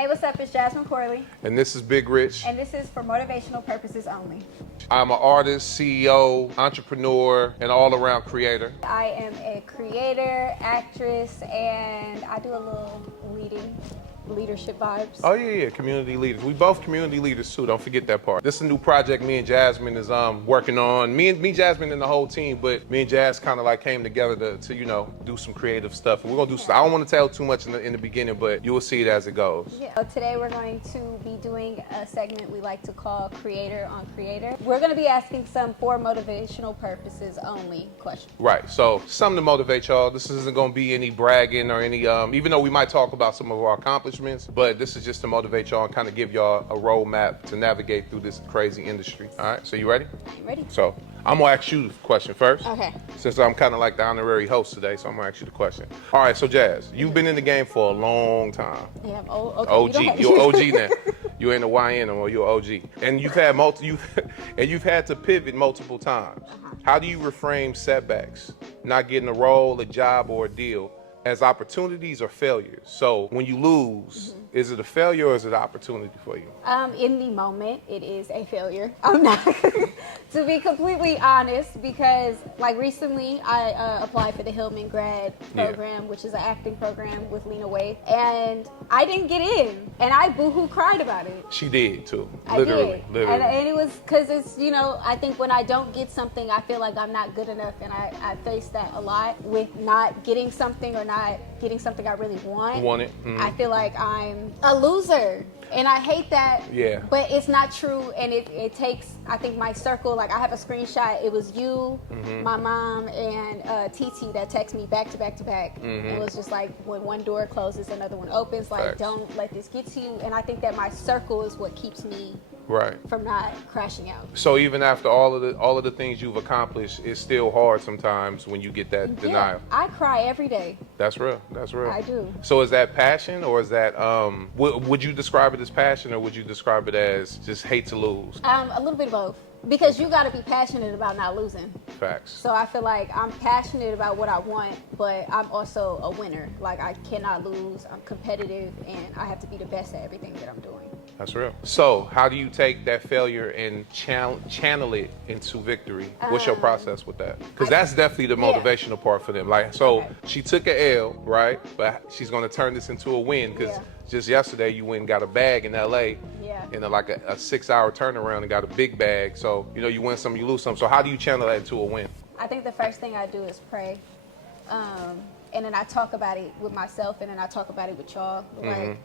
Hey, what's up? It's Jasmin Corley. And this is Big Rich. And this is for motivational purposes only. I'm an artist, CEO, entrepreneur, and all-around creator. I am a creator, actress, and I do a little leadership vibes. Oh yeah, community leaders. We both community leaders too, don't forget that part. This is a new project me and Jasmin is working on. Me, Jasmin, and the whole team, but me and Jazz kind of like came together to you know, do some creative stuff. And we're gonna do I don't want to tell too much in the beginning, but you will see it as it goes. Yeah. So today we're going to be doing a segment we like to call Creator on Creator. We're going to be asking some for motivational purposes only questions. Right, so something to motivate y'all. This isn't gonna be any bragging or any, even though we might talk about some of our accomplishments, but this is just to motivate y'all and kind of give y'all a roadmap to navigate through this crazy industry. All right, so you ready? I'm ready. So I'm gonna ask you the question first. Okay. Since I'm kind of like the honorary host today, so I'm gonna ask you the question. All right, so Jazz, you've been in the game for a long time. Yeah, I'm okay. OG, you're OG now. You ain't a YN no more, you're OG. And you've had you've had to pivot multiple times. How do you reframe setbacks, not getting a role, a job, or a deal, as opportunities or failures? So when you lose, is it a failure or is it an opportunity for you? In the moment, it is a failure. I'm not, to be completely honest, because like recently I applied for the Hillman grad program, which is an acting program with Lena Waithe, and I didn't get in, and I boohoo cried about it. She did too, Literally. literally. And it was because it's, you know, I think when I don't get something, I feel like I'm not good enough, and I face that a lot with not getting something or not getting something I really want. I feel like I'm a loser, and I hate that. Yeah. But it's not true, and it takes, I think, my circle. Like I have a screenshot. It was you, my mom, and TT that text me back to back to back. It was just like when one door closes, another one opens. Like, don't let this get to you. And I think that my circle is what keeps me from not crashing out. So even after all of the things you've accomplished, it's still hard sometimes when you get that denial. I cry every day. That's real. That's real. I do. So is that passion, or is that would you describe it as passion, or would you describe it as just hate to lose? A little bit of both. Because you got to be passionate about not losing. Facts. So I feel like I'm passionate about what I want, but I'm also a winner. Like I cannot lose. I'm competitive, and I have to be the best at everything that I'm doing. That's real. So how do you take that failure and channel it into victory? What's your process with that? Because that's definitely the motivational part for them. Like, so she took an L, right? But she's going to turn this into a win, because just yesterday you went and got a bag in LA in like a 6-hour turnaround and got a big bag. So, you know, you win some, you lose some. So how do you channel that into a win? I think the first thing I do is pray. And then I talk about it with myself, and then I talk about it with y'all. Like,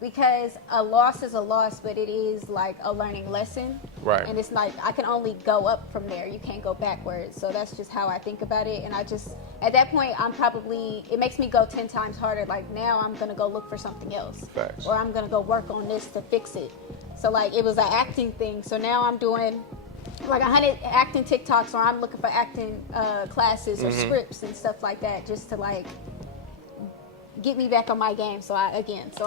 because a loss is a loss, but it is like a learning lesson. Right. And it's like, I can only go up from there. You can't go backwards. So that's just how I think about it. And I just, at that point, it makes me go 10 times harder. Like now I'm going to go look for something else. Facts. Or I'm going to go work on this to fix it. So like it was an acting thing. So now I'm doing like 100 acting TikToks, or I'm looking for acting classes or scripts and stuff like that, just to like get me back on my game, so I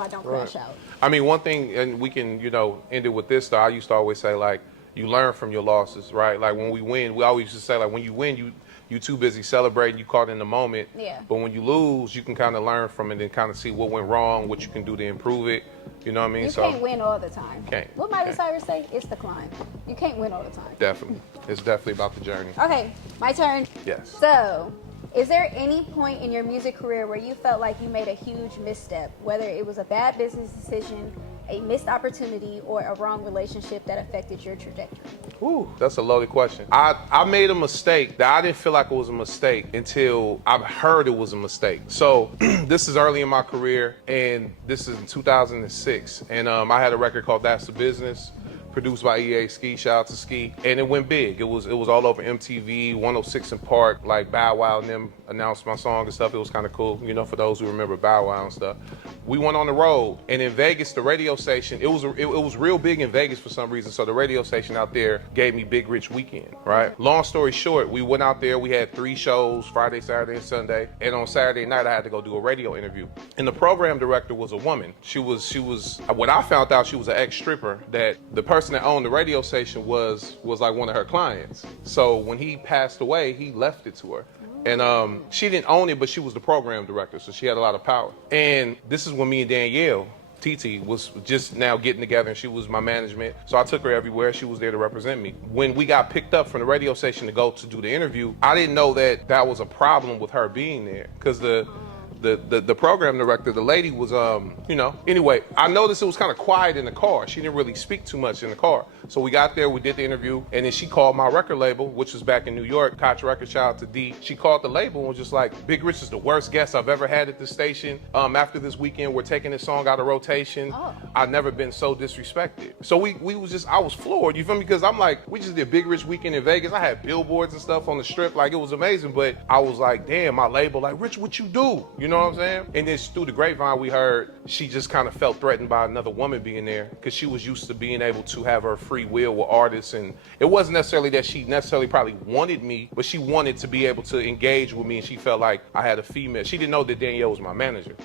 don't crash out. I mean, one thing, and we can, you know, end it with this, though. I used to always say, like, you learn from your losses, right? Like, when we win, we always used to say, like, when you win, you too busy celebrating, you caught in the moment. Yeah. But when you lose, you can kind of learn from it and kind of see what went wrong, what you can do to improve it. You know what I mean? You can't win all the time. Can't. What Miley Cyrus say? It's the climb. You can't win all the time. Definitely. It's definitely about the journey. Okay, my turn. Yes. So, is there any point in your music career where you felt like you made a huge misstep, whether it was a bad business decision, a missed opportunity, or a wrong relationship that affected your trajectory? Ooh, that's a loaded question. I made a mistake that I didn't feel like it was a mistake until I heard it was a mistake. So this is early in my career, and this is in 2006. And I had a record called That's the Business, produced by EA Ski, shout out to Ski, and it went big. It was all over MTV, 106 in Park, like Bow Wow and them announced my song and stuff. It was kind of cool, you know, for those who remember Bow Wow and stuff. We went on the road, and in Vegas, the radio station, it was real big in Vegas for some reason, so the radio station out there gave me Big Rich Weekend, right? Long story short, we went out there, we had 3 shows, Friday, Saturday, and Sunday, and on Saturday night, I had to go do a radio interview. And the program director was a woman. She was, what I found out, she was an ex-stripper, that the person that owned the radio station was like one of her clients. So when he passed away, he left it to her. And she didn't own it, but she was the program director, so she had a lot of power. And this is when me and Danielle TT was just now getting together, and she was my management. So I took her everywhere. She was there to represent me. When we got picked up from the radio station to go to do the interview, I didn't know that that was a problem with her being there, because the program director, the lady was, anyway, I noticed it was kind of quiet in the car. She didn't really speak too much in the car. So we got there, we did the interview, and then she called my record label, which was back in New York, Koch Records, shout out to D. She called the label and was just like, Big Rich is the worst guest I've ever had at the station. After this weekend, we're taking this song out of rotation. Oh. I've never been so disrespected. So I was floored, you feel me? Because I'm like, we just did Big Rich weekend in Vegas. I had billboards and stuff on the strip, like it was amazing, but I was like, damn, my label, like, Rich, what you do? You know what I'm saying? And then through the grapevine, we heard she just kind of felt threatened by another woman being there, because she was used to being able to have her free will with artists. And it wasn't necessarily that she necessarily probably wanted me, but she wanted to be able to engage with me, and she felt like I had a female. She didn't know that Danielle was my manager.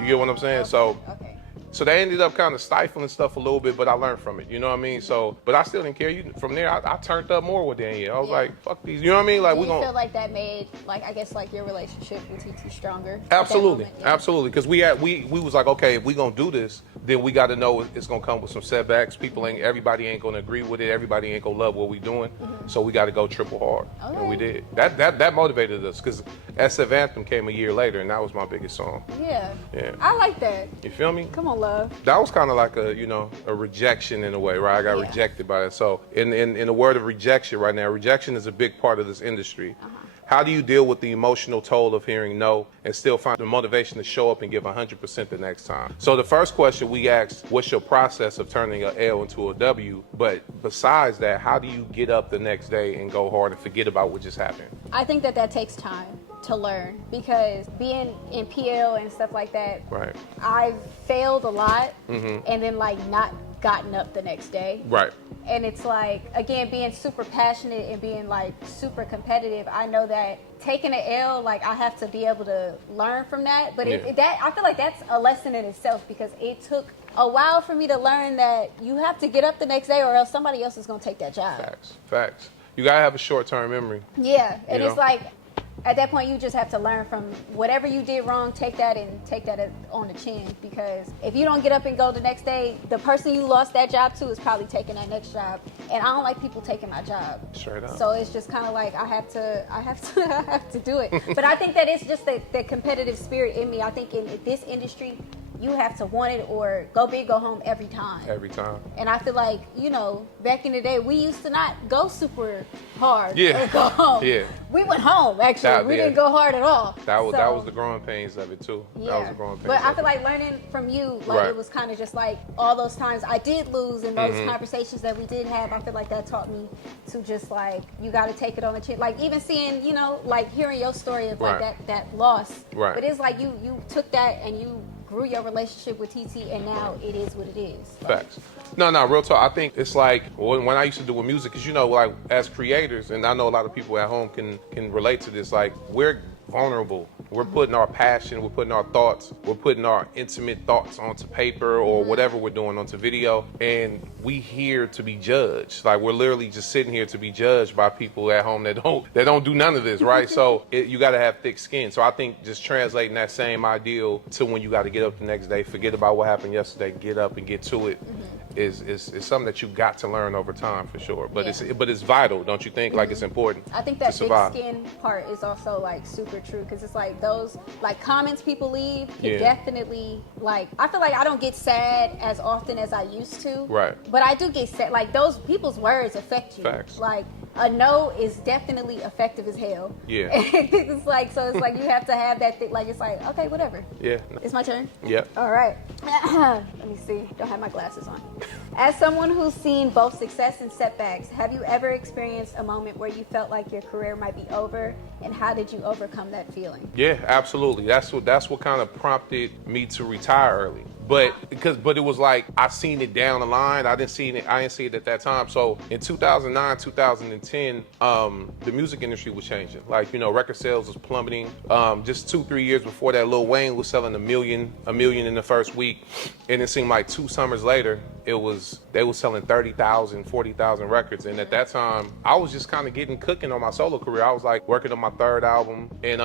You get what I'm saying? Okay. So they ended up kind of stifling stuff a little bit, but I learned from it. You know what I mean? So, but I still didn't care. From there, I turned up more with Danielle. I was like, fuck these. You know what I mean? Like, Do you feel like that made, like, I guess, like, your relationship with TT stronger? Absolutely, Yeah. absolutely. Because we was like, okay, if we gonna do this, then we got to know it's gonna come with some setbacks. Everybody ain't gonna agree with it. Everybody ain't gonna love what we doing. So we got to go triple hard, and we did. That motivated us, because SF Anthem came a year later, and that was my biggest song. Yeah. Yeah. I like that. You feel me? Come on, love. That was kind of like a rejection in a way, right? I got rejected by it. So in the word of rejection right now, rejection is a big part of this industry. How do you deal with the emotional toll of hearing no and still find the motivation to show up and give 100% the next time? So the first question we asked, what's your process of turning an L into a W? But besides that, how do you get up the next day and go hard and forget about what just happened? I think that takes time to learn, because being in PL and stuff like that, Right. I've failed a lot and then like not gotten up the next day. Right. And it's like, again, being super passionate and being like super competitive, I know that taking an L, like, I have to be able to learn from that. But I feel like that's a lesson in itself, because it took a while for me to learn that you have to get up the next day or else somebody else is going to take that job. Facts. You got to have a short-term memory. Yeah. And it's like, at that point, you just have to learn from whatever you did wrong, take that on the chin, because if you don't get up and go the next day, the person you lost that job to is probably taking that next job. And I don't like people taking my job. Straight up. So it's just kind of like, I have to do it. But I think that it's just the competitive spirit in me. I think in this industry, you have to want it or go big, go home every time. Every time. And I feel like, back in the day, we used to not go super hard. Yeah. Or go home. Yeah. We went home, actually. We didn't go hard at all. That was the growing pains of it, too. Yeah. That was the growing pains. But I feel like learning from you, like, it was kind of just like all those times I did lose and those conversations that we did have, I feel like that taught me to just, like, you got to take it on the chin. Like, even seeing, like, hearing your story of, like, that loss. Right. But it's like you took that and you grew your relationship with TT, and now it is what it is. Facts. No, real talk. I think it's like when I used to do with music, because like as creators, and I know a lot of people at home can relate to this. Like, we're vulnerable. We're putting our passion, we're putting our thoughts, we're putting our intimate thoughts onto paper or whatever we're doing onto video, and we here to be judged. Like, we're literally just sitting here to be judged by people at home that don't do none of this, right? So you got to have thick skin. So I think just translating that same ideal to when you got to get up the next day, forget about what happened yesterday, get up and get to it. Is something that you got to learn over time, for sure. But it's vital, don't you think? Like, it's important. I think that thick skin part is also like super true, because it's like those like comments people leave can definitely, like, I feel like I don't get sad as often as I used to. Right. But I do get sad. Like, those people's words affect you. Facts. Like, a no is definitely effective as hell. Yeah. it's like you have to have that thing. Like, it's like, okay, whatever. Yeah. It's my turn? Yeah. All right. Let me see. Don't have my glasses on. As someone who's seen both success and setbacks, have you ever experienced a moment where you felt like your career might be over, and how did you overcome that feeling? Yeah, absolutely. That's what kind of prompted me to retire early. But it was like I seen it down the line. I didn't see it at that time. So in 2009, 2010, the music industry was changing. Like, record sales was plummeting. Just 2-3 years before that, Lil Wayne was selling a million in the first week, and it seemed like 2 summers later, they was selling 30,000, 40,000 records. And at that time, I was just kind of getting cooking on my solo career. I was like working on my 3rd album, and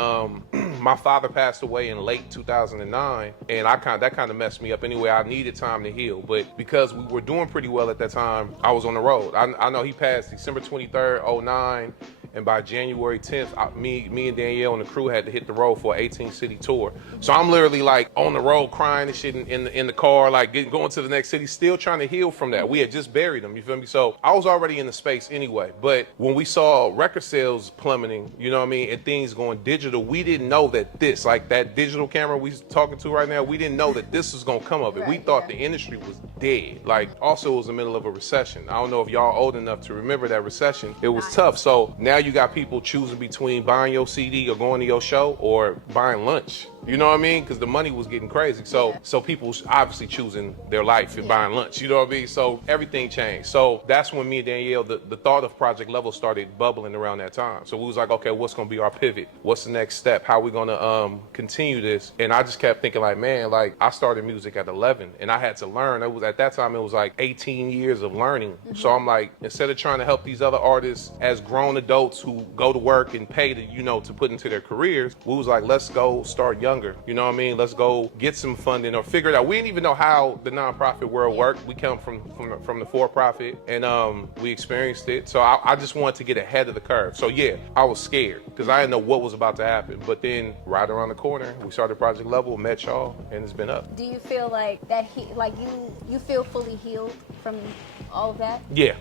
my father passed away in late 2009, and that kind of messed me up anyway. I needed time to heal, but because we were doing pretty well at that time, I was on the road. I know he passed December 23rd, 09. And by January 10th, me and Danielle and the crew had to hit the road for an 18-city tour. So I'm literally like on the road crying and shit in the car, like going to the next city, still trying to heal from that. We had just buried him, you feel me? So I was already in the space anyway. But when we saw record sales plummeting, you know what I mean, and things going digital, we didn't know that that digital camera we talking to right now, we didn't know that this was gonna come of it. Right, we thought the industry was dead. Like, also it was the middle of a recession. I don't know if y'all old enough to remember that recession. It was tough. So now you got people choosing between buying your CD or going to your show or buying lunch. You know what I mean? Because the money was getting crazy. So people obviously choosing their life and buying lunch. You know what I mean? So everything changed. So that's when me and Danielle, the thought of Project Level started bubbling around that time. So we was like, okay, what's going to be our pivot? What's the next step? How are we going to continue this? And I just kept thinking like, man, like I started music at 11 and I had to learn. It was at that time, it was like 18 years of learning. Mm-hmm. So I'm like, instead of trying to help these other artists as grown adults who go to work and pay to put into their careers, we was like, let's go start younger. You know what I mean? Let's go get some funding or figure it out. We didn't even know how the nonprofit world worked. We come from the for-profit and we experienced it. So I just wanted to get ahead of the curve. So yeah, I was scared because I didn't know what was about to happen. But then right around the corner, we started Project Level, met y'all, and it's been up. Do you feel like that? You feel fully healed from all of that? Yeah,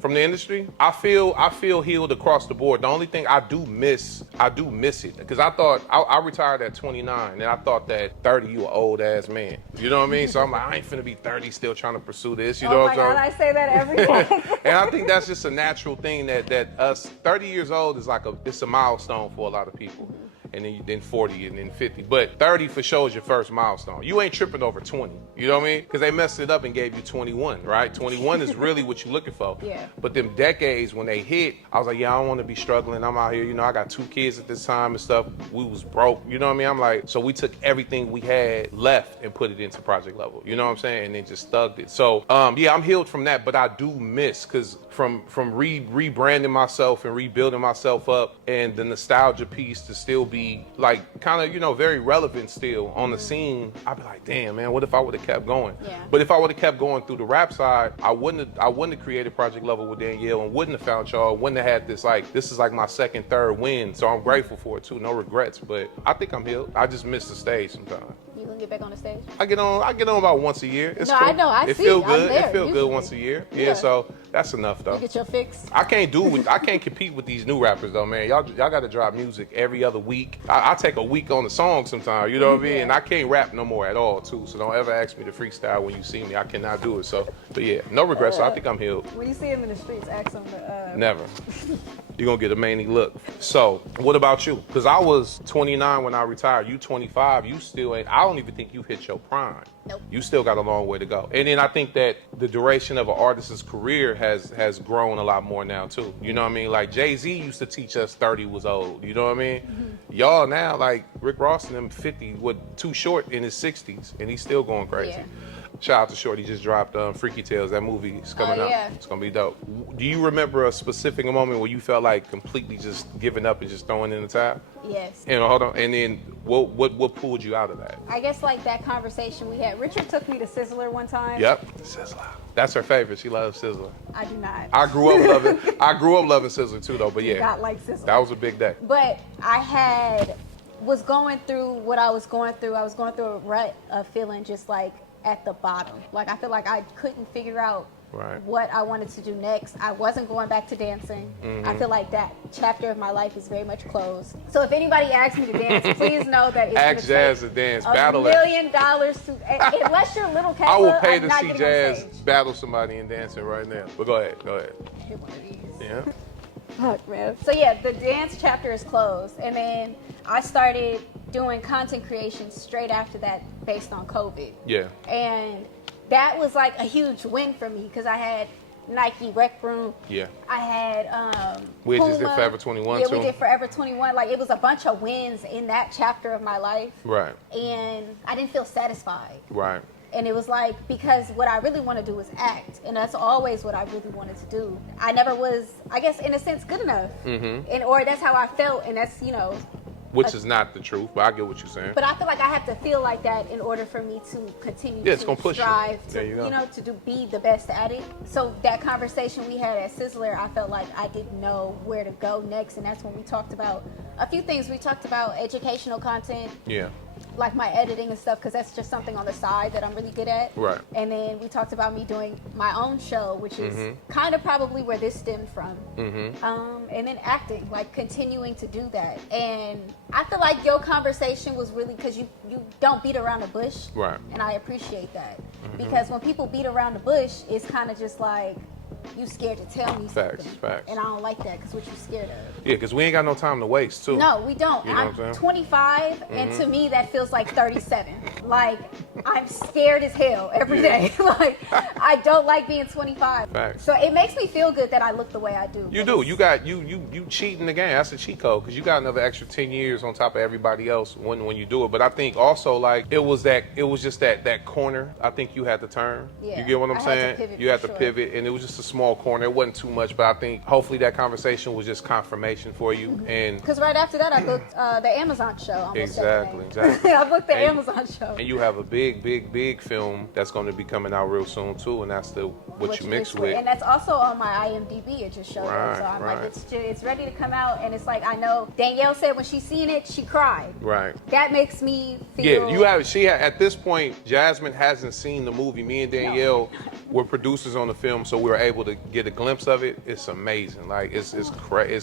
from the industry, I feel healed across the board. The only thing I do miss it because I thought I retired at 29 and I thought that 30 you an old ass man. You know what I mean? So I'm like, I ain't finna be 30 still trying to pursue this. You know what I'm saying? Oh my God, I say that every day. And I think that's just a natural thing that us 30 years old is it's a milestone for a lot of people. And then 40 and then 50. But 30 for sure is your first milestone. You ain't tripping over 20. You know what I mean? Because they messed it up and gave you 21, right? 21 is really what you're looking for. Yeah. But them decades when they hit, I was like, yeah, I don't want to be struggling. I'm out here, you know, I got 2 kids at this time and stuff. We was broke, you know what I mean? I'm like, so we took everything we had left and put it into Project Level. You know what I'm saying? And then just thugged it. So, yeah, I'm healed from that, but I do miss, because from rebranding myself and rebuilding myself up and the nostalgia piece to still be like kind of, you know, very relevant still on the scene, I'd be like, damn, man, what if I would have kept going? Yeah. But if I would have kept going through the rap side, I wouldn't have created Project Level with Danielle and wouldn't have found y'all, wouldn't have had this, like, this is like my second, third win. So I'm grateful for it too, no regrets, but I think I'm healed. I just miss the stage sometimes. You gonna get back on the stage? I get on about once a year. It's no, cool. I know, I it see. Feel good. I'm there, it feel usually. good once a year. Yeah, so that's enough though. You get your fix. I can't compete with these new rappers though, man. Y'all got to drop music every other week. I take a week on the song sometimes, you know what I mean? And I can't rap no more at all too. So don't ever ask me to freestyle when you see me. I cannot do it. So, but yeah, no regrets. So I think I'm healed. When you see him in the streets, ask him to. Never. You're gonna get a manly look. So, what about you? Because I was 29 when I retired. You 25. You still ain't. I don't even think you hit your prime. Nope. You still got a long way to go. And then I think that the duration of an artist's career has grown a lot more now too. You know what I mean? Like Jay-Z used to teach us 30 was old. You know what I mean? Mm-hmm. Y'all now, like Rick Ross and them 50, too short in his 60s, and he's still going crazy. Yeah. Shout out to Shorty, just dropped Freaky Tales. That movie is coming out. Yeah. It's gonna be dope. Do you remember a specific moment where you felt like completely just giving up and just throwing in the towel? Yes. And hold on. And then what pulled you out of that? I guess like that conversation we had. Richard took me to Sizzler one time. Yep, Sizzler. That's her favorite. She loves Sizzler. I do not. I grew up loving Sizzler too, though. But yeah, Not like Sizzler. That was a big day. But I was going through what I was going through. I was going through a rut of feeling just like at the bottom. Like I feel like I couldn't figure out what I wanted to do next. I wasn't going back to dancing. Mm-hmm. I feel like that chapter of my life is very much closed. So if anybody asks me to dance, please know that it's Ask Jazz to dance. $1 million to, unless you're Little Kayla, I will pay I'm to not see getting Jazz on stage. battle somebody in dancing right now. But go ahead. Hit one of these. Yeah. Fuck, man. So yeah, the dance chapter is closed, and then I started doing content creation straight after that based on COVID. Yeah. And that was like a huge win for me because I had Nike Rec Room. Yeah. I had we Puma. just did Forever 21 Yeah, too. we did Forever 21. Like it was a bunch of wins in that chapter of my life. Right. And I didn't feel satisfied. Right. And it was like, because what I really want to do is act. And that's always what I really wanted to do. I never was, I guess, in a sense, good enough. Mm-hmm. Or that's how I felt. And that's, you know, which is not the truth, but I get what you're saying. But I feel like I have to feel like that in order for me to continue it's gonna to push strive you. to, There you go. to be the best at it. So that conversation we had at Sizzler, I felt like I didn't know where to go next, and that's when we talked about a few things. We talked about educational content, Yeah. like my editing and stuff, because that's just something on the side that I'm really good at. Right. And then we talked about me doing my own show, which is kind of probably where this stemmed from. And then acting, like continuing to do that. And I feel like your conversation was really, because you don't beat around the bush. Right. And I appreciate that. Because when people beat around the bush, it's kind of just like, you scared to tell me something. Facts. And I don't like that, because what you scared of. Yeah, because we ain't got no time to waste, too. No, we don't. You know what I'm I'm saying? 25, and to me, that feels like 37. Like, I'm scared as hell every day. Like, I don't like being 25. Facts. So it makes me feel good that I look the way I do. You do. You got you cheating the game. That's a cheat code, because you got another extra 10 years on top of everybody else when you do it. But I think also, like, it was just that corner. I think you had to turn. Yeah, You get what I'm I had to saying? pivot You had for to sure. pivot, and it was just a small corner. It wasn't too much, but I think hopefully that conversation was just confirmation for you. And Because right after that, I booked the Amazon show. I almost said the Exactly. name. I booked the And- Amazon show. And you have a big film that's going to be coming out real soon too, and that's what you mix with. And that's also on my IMDb. It just showed up. So I'm like, it's ready to come out. And it's like, I know Danielle said when she seen it, she cried. Right. That makes me feel. Yeah, at this point, Jasmine hasn't seen the movie. Me and Danielle were producers on the film, so we were able to get a glimpse of it. It's amazing. Like, it's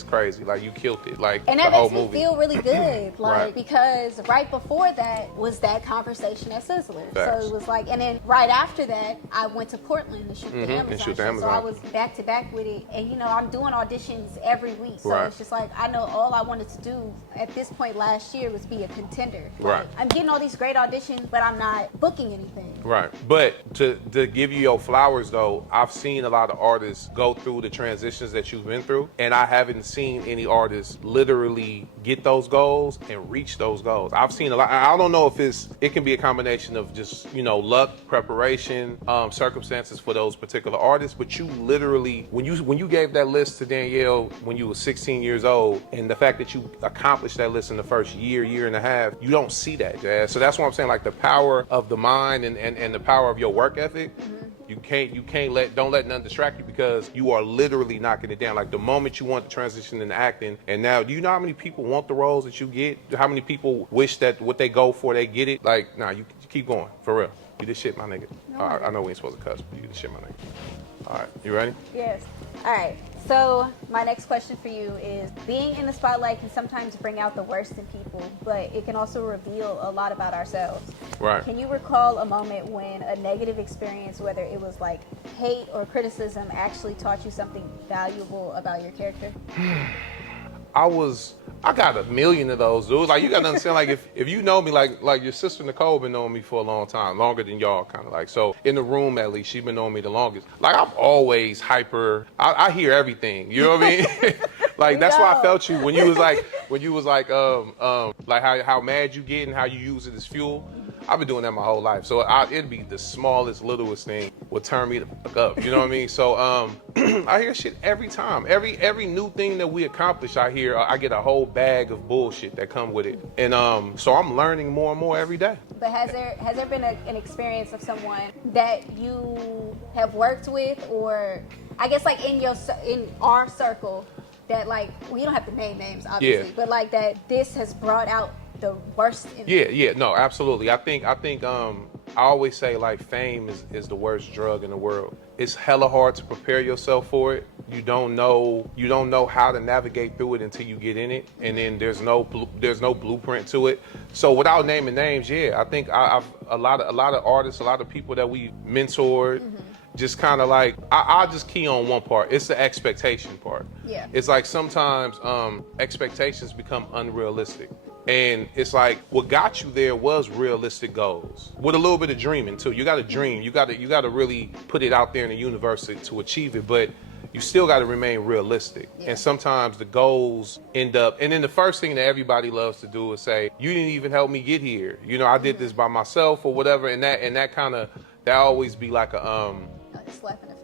crazy. Like, you killed it. Like, And the that whole makes me movie. feel really good, like, Right. because right before that was that conversation at Sizzler. Facts. So it was like, and then right after that, I went to Portland to shoot the Amazon and shoot the show. Amazon. So I was back to back with it, and I'm doing auditions every week. So Right. it's just like, I know all I wanted to do at this point last year was be a contender. Right. Like, I'm getting all these great auditions, but I'm not booking anything. Right. But to give you your flowers, though, I've seen a lot of artists go through the transitions that you've been through, and I haven't seen any artists literally get those goals and reach those goals. I've seen a lot. I don't know if it can be a combination of just, luck, preparation, circumstances for those particular artists, but you literally, when you gave that list to Danielle when you were 16 years old, and the fact that you accomplished that list in the first year and a half, you don't see that, Jazz. So that's what I'm saying, like the power of the mind and the power of your work ethic. Don't let none distract you, because you are literally knocking it down. Like, the moment you want to transition into acting, and now, do you know how many people want the roles that you get? How many people wish that what they go for, they get it? Like, nah, you keep going, for real. You the shit, my nigga. I know we ain't supposed to cuss, but you the shit, my nigga. All right, you ready? Yes. All right. So my next question for you is, being in the spotlight can sometimes bring out the worst in people, but it can also reveal a lot about ourselves. Right. Can you recall a moment when a negative experience, whether it was like hate or criticism, actually taught you something valuable about your character? I got a million of those, dude. Like, you gotta understand, like, if you know me, like your sister Nicole been knowing me for a long time, longer than y'all, kind of like. So in the room, at least, she been knowing me the longest. Like, I'm always hyper. I hear everything. You know what I mean? Like, that's why I felt you when you was like how mad you get and how you use it as fuel. I've been doing that my whole life. So it'd be the smallest, littlest thing would turn me the fuck up. You know what I mean? So I hear shit every time. Every new thing that we accomplish, I get a whole bag of bullshit that come with it. And so I'm learning more and more every day. But has there been an experience of someone that you have worked with, or I guess like in our circle, that, like, we don't have to name names, obviously, but like that this has brought out the worst in No, absolutely. I think I always say, like, fame is the worst drug in the world. It's hella hard to prepare yourself for it. You don't know how to navigate through it until you get in it, and then there's no blueprint to it. So without naming names, I think I've a lot of artists, a lot of people that we mentored. Just kind of like, I'll just key on one part. It's the expectation part. Yeah. It's like sometimes expectations become unrealistic. And it's like, what got you there was realistic goals with a little bit of dreaming too. You got to dream. You got to really put it out there in the universe to achieve it. But you still got to remain realistic. Yeah. And sometimes the goals end up, and then the first thing that everybody loves to do is say, you didn't even help me get here. I did this by myself or whatever. And that always be like a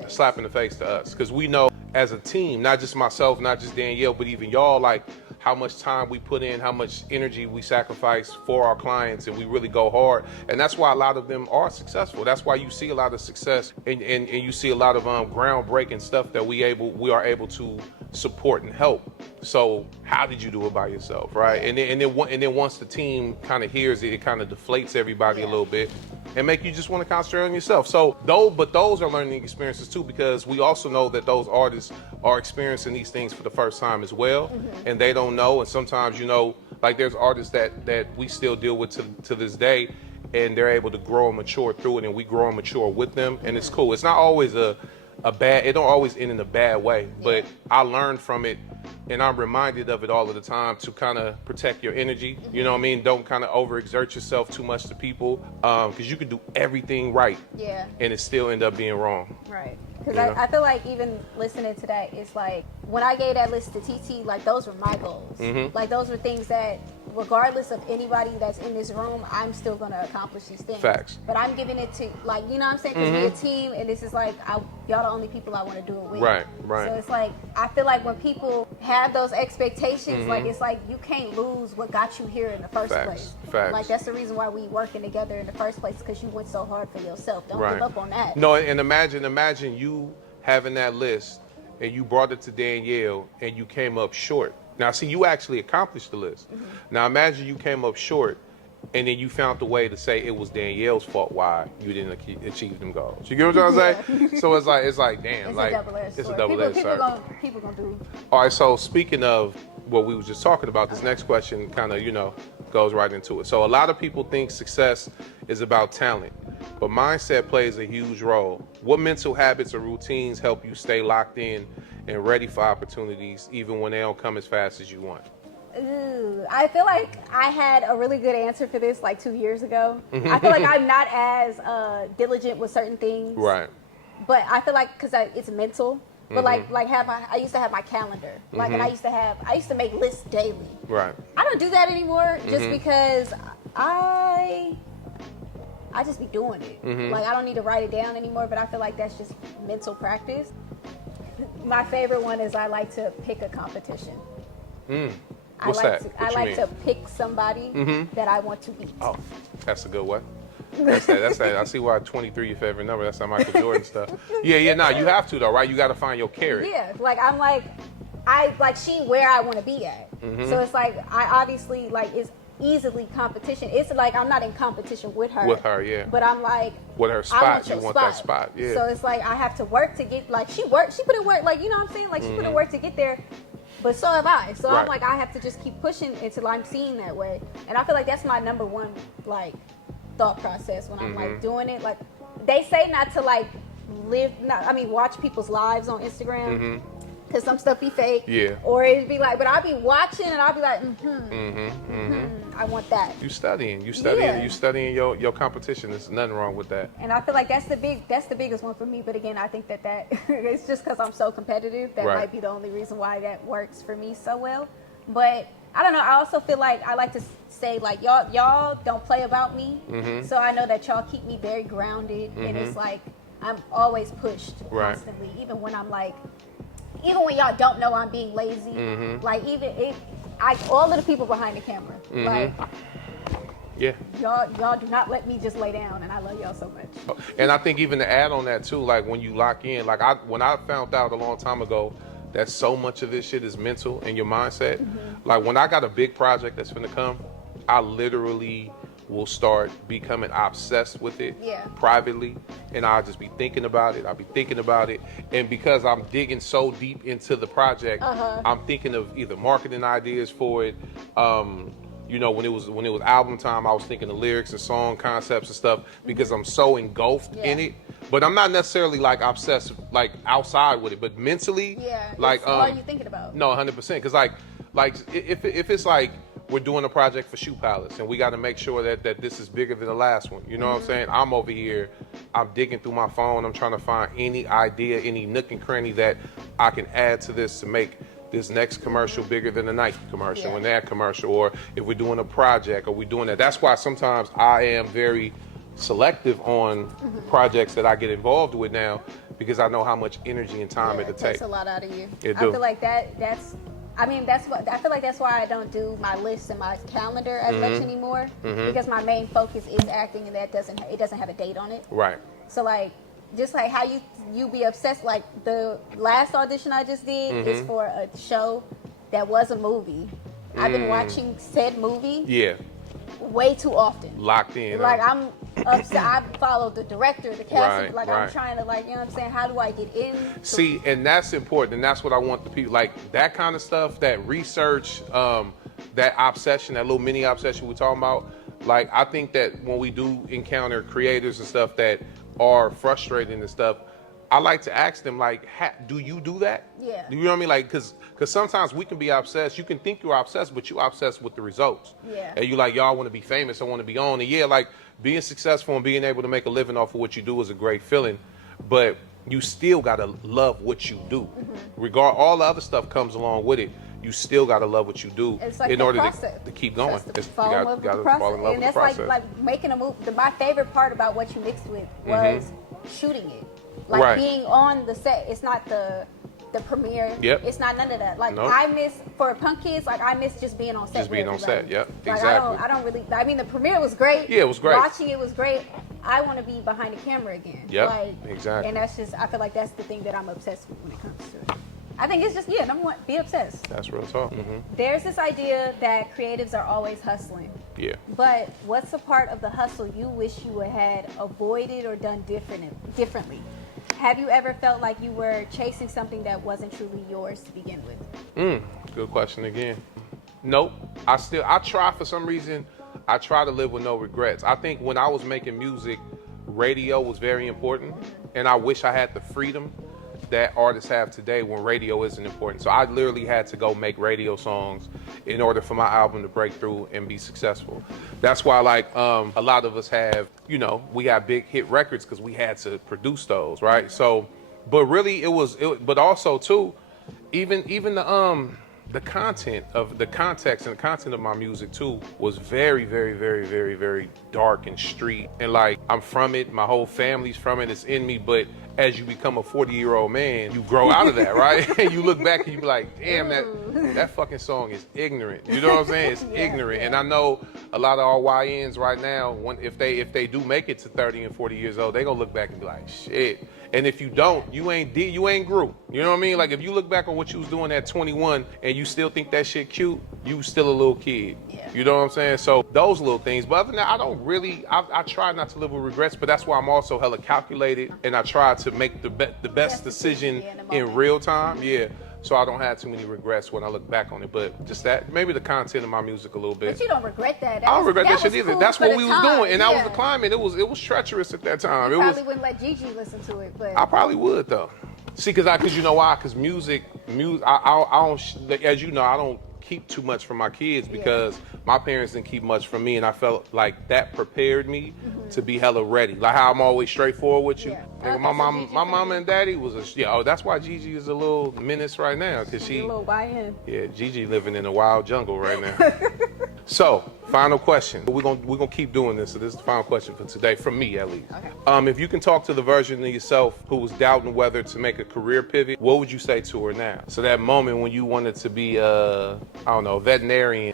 slap in the face to us, because we know as a team, not just myself, not just Danielle, but even y'all, like, how much time we put in, how much energy we sacrifice for our clients, and we really go hard. And that's why a lot of them are successful. That's why you see a lot of success, and you see a lot of groundbreaking stuff that we are able to support and help. So how did you do it by yourself, right? And then once the team kind of hears it, it kind of deflates everybody a little bit and make you just want to concentrate on yourself. So those are learning experiences too, because we also know that those artists are experiencing these things for the first time as well, and they don't know. And sometimes, you know, like there's artists that we still deal with to this day, and they're able to grow and mature through it, and we grow and mature with them, and it's cool. It's not always it don't always end in a bad way, but I learned from it, and I'm reminded of it all of the time to kind of protect your energy. You know what I mean? Don't kind of overexert yourself too much to people, because you can do everything right, and it still end up being wrong. Right. Because I feel like even listening to that, it's like when I gave that list to TT, like those were my goals. Like those were things that, regardless of anybody that's in this room, I'm still going to accomplish these things. Facts. But I'm giving it to, like, you know what I'm saying? Because we're a team, and this is like, y'all the only people I want to do it with. Right. So it's like, I feel like when people have those expectations, like, it's like you can't lose what got you here in the first place. Facts. Like, that's the reason why we working together in the first place, because you went so hard for yourself. Don't give up on that. No, and imagine you having that list, and you brought it to Danielle, and you came up short. Now, see, you actually accomplished the list. Now, imagine you came up short, and then you found the way to say it was Danielle's fault why you didn't achieve them goals. You get what I'm trying to say? So it's like, damn, It's like, a double-edged it's a sword. double-edged sword. People gonna do. All right, so speaking of what we was just talking about, this next question kind of, you know, goes right into it. So a lot of people think success is about talent, but mindset plays a huge role. What mental habits or routines help you stay locked in and ready for opportunities, even when they don't come as fast as you want? Ooh, I feel like I had a really good answer for this like 2 years ago. I feel like I'm not as diligent with certain things. Right. But I feel like because it's mental. But I used to have my calendar. Like, and I used to make lists daily. Right. I don't do that anymore just because I just be doing it. Like, I don't need to write it down anymore, but I feel like that's just mental practice. My favorite one is I like to pick a competition. What's that? I like to pick somebody that I want to beat. Oh, that's a good one. That's that. I see why 23 your favorite number. That's that Michael Jordan stuff. Yeah, you have to though, right? You got to find your carrot. Yeah, like she where I want to be at. So it's like I obviously like it's easily competition. It's like I'm not in competition with her. With her, yeah. But I'm like with her spot. I want you want that spot, yeah. So it's like I have to work to get like she put in work, like you know what I'm saying? Like she put in work to get there. But so have I. So I'm like I have to just keep pushing until I'm seen that way. And I feel like that's my number one like thought process when I'm like doing it. Like they say not to like watch people's lives on Instagram because some stuff be fake. Yeah. Or it'd be like, but I'll be watching and I'll be like, I want that. You studying your competition. There's nothing wrong with that. And I feel like that's the biggest one for me. But again, I think that it's just because I'm so competitive that might be the only reason why that works for me so well. But I don't know. I also feel like I like to say like y'all don't play about me. So I know that y'all keep me very grounded, and it's like I'm always pushed constantly, even when y'all don't know I'm being lazy. Like all of the people behind the camera, like y'all do not let me just lay down, and I love y'all so much. And I think even to add on that too, like when you lock in, like when I found out a long time ago that so much of this shit is mental and your mindset. Like when I got a big project that's gonna come, I literally will start becoming obsessed with it privately, and I'll just be thinking about it. And because I'm digging so deep into the project, I'm thinking of either marketing ideas for it. You know, when it was album time, I was thinking of lyrics and song concepts and stuff because I'm so engulfed in it. But I'm not necessarily like obsessed like outside with it, but mentally, like what are you thinking about? No, 100%. Because like if it's like we're doing a project for Shoe Palace and we got to make sure that this is bigger than the last one. You know what I'm saying? I'm over here, I'm digging through my phone. I'm trying to find any idea, any nook and cranny that I can add to this to make this next commercial bigger than the Nike commercial and that commercial, or if we're doing a project or we're doing that. That's why sometimes I am very selective on projects that I get involved with now, because I know how much energy and time it'll take. It takes a lot out of you. It I do. feel like that's I mean, that's what I feel like. That's why I don't do my lists and my calendar as much anymore, because my main focus is acting, and it doesn't have a date on it. Right. So like, just like how you be obsessed. Like the last audition I just did is for a show that was a movie. I've been watching said movie. Yeah. Way too often. Locked in. Like I'm upset. I followed the director, the casting. Right, I'm trying to, like, you know what I'm saying? How do I get in? See, and that's important, and that's what I want the people, like that kind of stuff, that research, that obsession, that little mini obsession we're talking about. Like, I think that when we do encounter creators and stuff that are frustrated and stuff, I like to ask them, like, do you do that? Yeah. You know what I mean? Like, because sometimes we can be obsessed. You can think you're obsessed, but you're obsessed with the results. Yeah. And you like, y'all want to be famous. I want to be on. And yeah, like, being successful and being able to make a living off of what you do is a great feeling. But you still got to love what you do. All the other stuff comes along with it. You still got to love what you do in order to keep going. You got to fall in love with the process. And that's like making a movie. My favorite part about What You Mixed With was shooting it. Like being on the set. It's not the premiere. Yep. It's not none of that. Like I miss, for Punk Kids, like I miss just being on set. Just being on set. Yep. Like, exactly. I don't really. I mean, the premiere was great. Yeah, it was great. Watching it was great. I want to be behind the camera again. Yep. Like, exactly. And that's just. I feel like that's the thing that I'm obsessed with when it comes to it. I think it's just, number one, be obsessed. That's real talk. There's this idea that creatives are always hustling. Yeah. But what's a part of the hustle you wish you had avoided or done differently? Have you ever felt like you were chasing something that wasn't truly yours to begin with? Good question again. Nope. I try, for some reason, I try to live with no regrets. I think when I was making music, radio was very important, and I wish I had the freedom that artists have today when radio isn't important. So I literally had to go make radio songs in order for my album to break through and be successful. That's why, like, a lot of us have, we have big hit records because we had to produce those, right? So, but really but also too, even the content of the context and the content of my music too was very, very, very, very, very dark and street. And like, I'm from it, my whole family's from it, it's in me, but as you become a 40-year-old man, you grow out of that, right? And you look back and you be like, damn, that fucking song is ignorant. You know what I'm saying? It's ignorant. Yeah. And I know a lot of our YNs right now, if they do make it to 30 and 40 years old, they gonna look back and be like, shit. And if you don't, you ain't grew. You know what I mean? Like, if you look back on what you was doing at 21 and you still think that shit cute, you still a little kid. Yeah. You know what I'm saying? So those little things. But other than that, I don't really, I try not to live with regrets, but that's why I'm also hella calculated, and I try to make the best decision in real time. Yeah. So I don't have too many regrets when I look back on it. But just that, maybe the content of my music a little bit. But you don't regret that. I don't regret that shit either. Cool. That's what we was doing, and that was the climate. It was treacherous at that time. You probably wouldn't let Gigi listen to it, but I probably would though. See, because you know why? Because music. I don't, as you know, I don't keep too much from my kids because my parents didn't keep much from me, and I felt like that prepared me to be hella ready. Like how I'm always straightforward with you. Yeah. My mama and daddy was that's why Gigi is a little menace right now, because she a little YN. Yeah, Gigi living in a wild jungle right now. So, final question. We're gonna keep doing this. So this is the final question for today, from me at least. Okay. If you can talk to the version of yourself who was doubting whether to make a career pivot, what would you say to her now? So that moment when you wanted to be a veterinarian.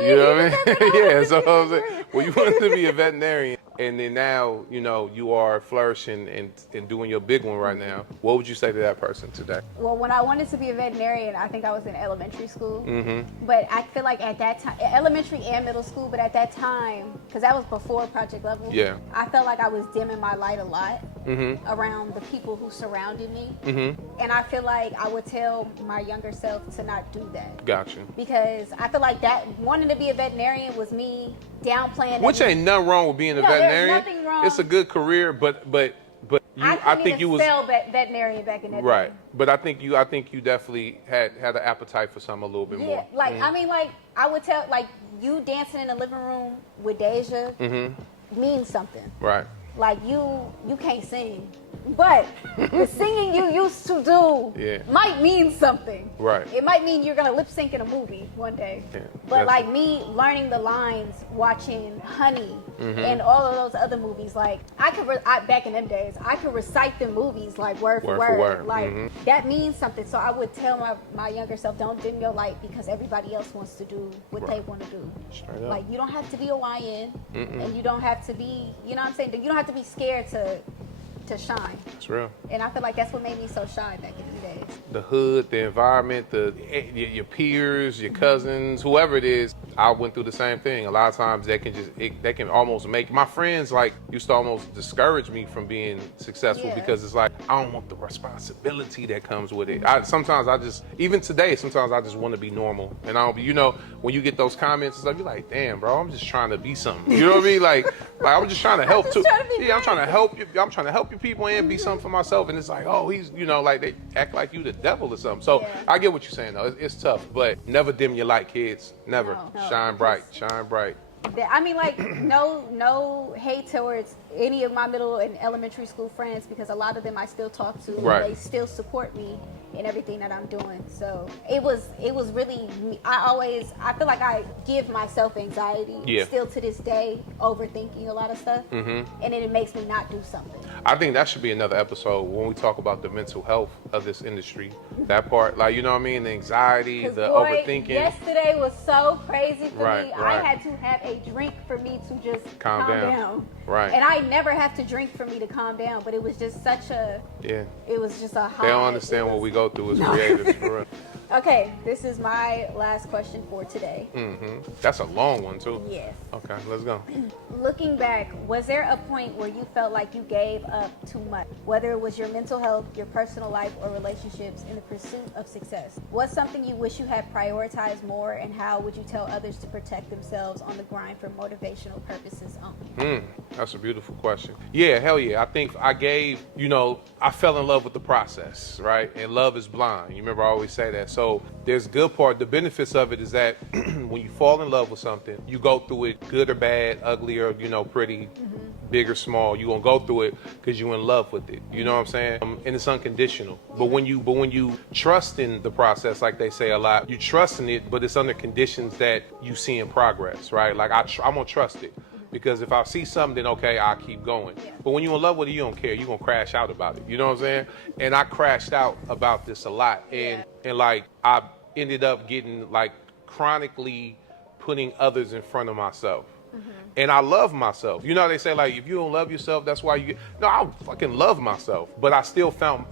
You know what I mean? Yeah. So I'm saying, when you wanted to be a veterinarian, and then now you are flourishing and doing your big one right now, what would you say to that person today? Well, when I wanted to be a veterinarian, I think I was in elementary school. But I feel like at that time, elementary and middle school, but at that time, because that was before Project Level, I felt like I was dimming my light a lot around the people who surrounded me. And I feel like I would tell my younger self to not do that. Gotcha. Because I feel like that wanting to be a veterinarian was me downplaying. Which ain't nothing wrong with being a veterinarian. There's nothing wrong. It's a good career, but I think you was spell veterinarian back in that right. day. But I think you definitely had an appetite for something a little bit more. Like I mean, like I would tell, like, you dancing in the living room with Deja means something. Right. Like you can't sing, But the singing you used to do might mean something. Right. It might mean you're gonna lip sync in a movie one day. Yeah, but like me learning the lines, watching Honey and all of those other movies, like I could back in them days, I could recite the movies like word for word. Like that means something. So I would tell my younger self, don't dim your light because everybody else wants to do what they want to do. Straight up. Like you don't have to be a YN, and you don't have to be, you know what I'm saying? You don't have to be scared to shine. It's real. And I feel like that's what made me so shy back in the days. The hood, the environment, your peers, your cousins, whoever it is, I went through the same thing. A lot of times they can almost make my friends like used to almost discourage me from being successful because it's like I don't want the responsibility that comes with it. Sometimes I just want to be normal, and I don't be, you know, when you get those comments and stuff, you're like, damn, bro, I'm just trying to be something. You know what I mean? Like I'm just trying to help too. I'm trying to help you. I'm trying to help you people and be something for myself. And it's like, oh, he's, you know, like they act like you the devil or something. So I get what you're saying though. It's tough, but never dim your light, kids. Never. No. Shine bright. Shine bright. I mean, like, no hate towards any of my middle and elementary school friends because a lot of them I still talk to. Right. And they still support me in everything that I'm doing. So it was really, I feel like I give myself anxiety still to this day, overthinking a lot of stuff. And then it makes me not do something. I think that should be another episode when we talk about the mental health of this industry. That part, like, you know what I mean? The anxiety, the overthinking. Yesterday was so crazy for me. Right. I had to have a drink for me to just calm down. Right. And I never have to drink for me to calm down, but it was just such a it was just a high. They don't understand what we go through as creators. For real. Okay, this is my last question for today. That's a long one too. Yes. Okay, let's go. Looking back, was there a point where you felt like you gave up too much? Whether it was your mental health, your personal life, or relationships in the pursuit of success? What's something you wish you had prioritized more, and how would you tell others to protect themselves on the grind for motivational purposes only? That's a beautiful question. Yeah, hell yeah. I think I fell in love with the process, right? And love is blind. You remember I always say that. So there's good part. The benefits of it is that when you fall in love with something, you go through it good or bad, ugly or, pretty, big or small. You're going to go through it because you're in love with it. You know what I'm saying? And it's unconditional. But when you trust in the process, like they say a lot, you trust in it, but it's under conditions that you see in progress, right? Like I'm going to trust it. Because if I see something, then okay, I'll keep going. But when you're in love with it, you don't care. You're going to crash out about it. You know what I'm saying? And I crashed out about this a lot. And like, I ended up getting like chronically putting others in front of myself. And I love myself. You know how they say, like, if you don't love yourself, that's why you get... No, I fucking love myself. But I still found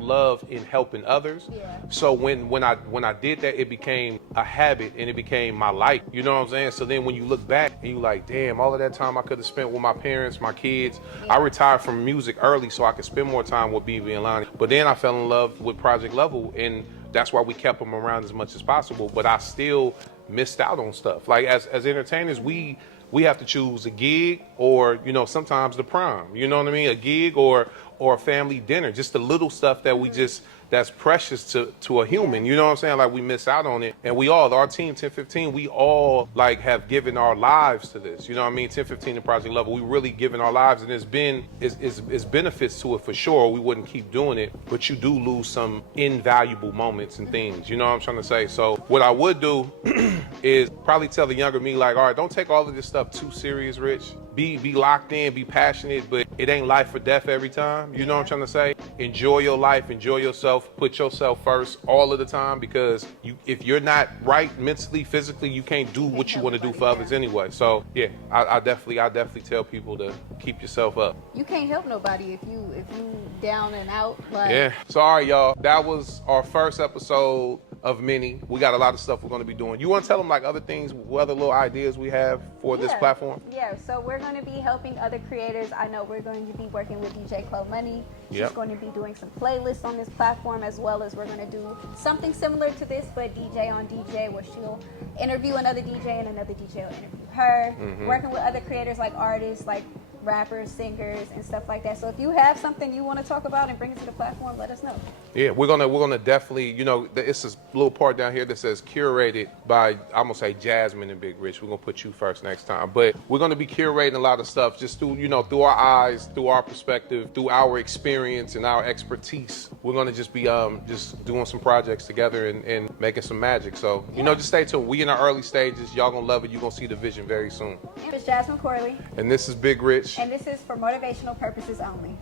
love in helping others. So when I did that, it became a habit and it became my life. You know what I'm saying? So then when you look back and you like, damn, all of that time I could have spent with my parents, my kids. I retired from music early so I could spend more time with BB and Lonnie. But then I fell in love with Project Level, and that's why we kept them around as much as possible. But I still missed out on stuff. Like as entertainers, we have to choose a gig or, sometimes the prom, you know what I mean? A gig or a family dinner, just the little stuff that that's precious to a human, you know what I'm saying? Like we miss out on it. And our team 1015, we all like have given our lives to this, you know what I mean? 1015 and Project Level, we really given our lives, and it's benefits to it for sure. We wouldn't keep doing it, but you do lose some invaluable moments and things, you know what I'm trying to say? So what I would do is probably tell the younger me, like, all right, don't take all of this stuff too serious, Rich. Be locked in, be passionate, but it ain't life or death every time. You know what I'm trying to say? Enjoy your life, enjoy yourself, put yourself first all of the time, because if you're not right mentally, physically, you can't do what you want to do for others anyway. So yeah, I definitely tell people to keep yourself up. You can't help nobody if you down and out. Like... Yeah. So all right, y'all, that was our first episode of many. We got a lot of stuff we're going to be doing. You want to tell them like other things, what other little ideas we have for this platform? Yeah, so we're going to be helping other creators. I know we're going to be working with DJ Chloe Money. She's going to be doing some playlists on this platform, as well as we're going to do something similar to this, but DJ on DJ, where she'll interview another DJ and another DJ will interview her. Working with other creators like artists, like rappers, singers, and stuff like that. So if you have something you want to talk about and bring it to the platform, let us know. Yeah, we're gonna definitely, it's this little part down here that says curated by, I'm gonna say Jasmin and Big Rich. We're gonna put you first next time, but we're gonna be curating a lot of stuff just through, through our eyes, through our perspective, through our experience and our expertise. We're gonna just be just doing some projects together and making some magic. So just stay tuned. We in our early stages. Y'all gonna love it. You're gonna see the vision very soon. It's Jasmin Corley. And this is Big Rich. And this is for motivational purposes only.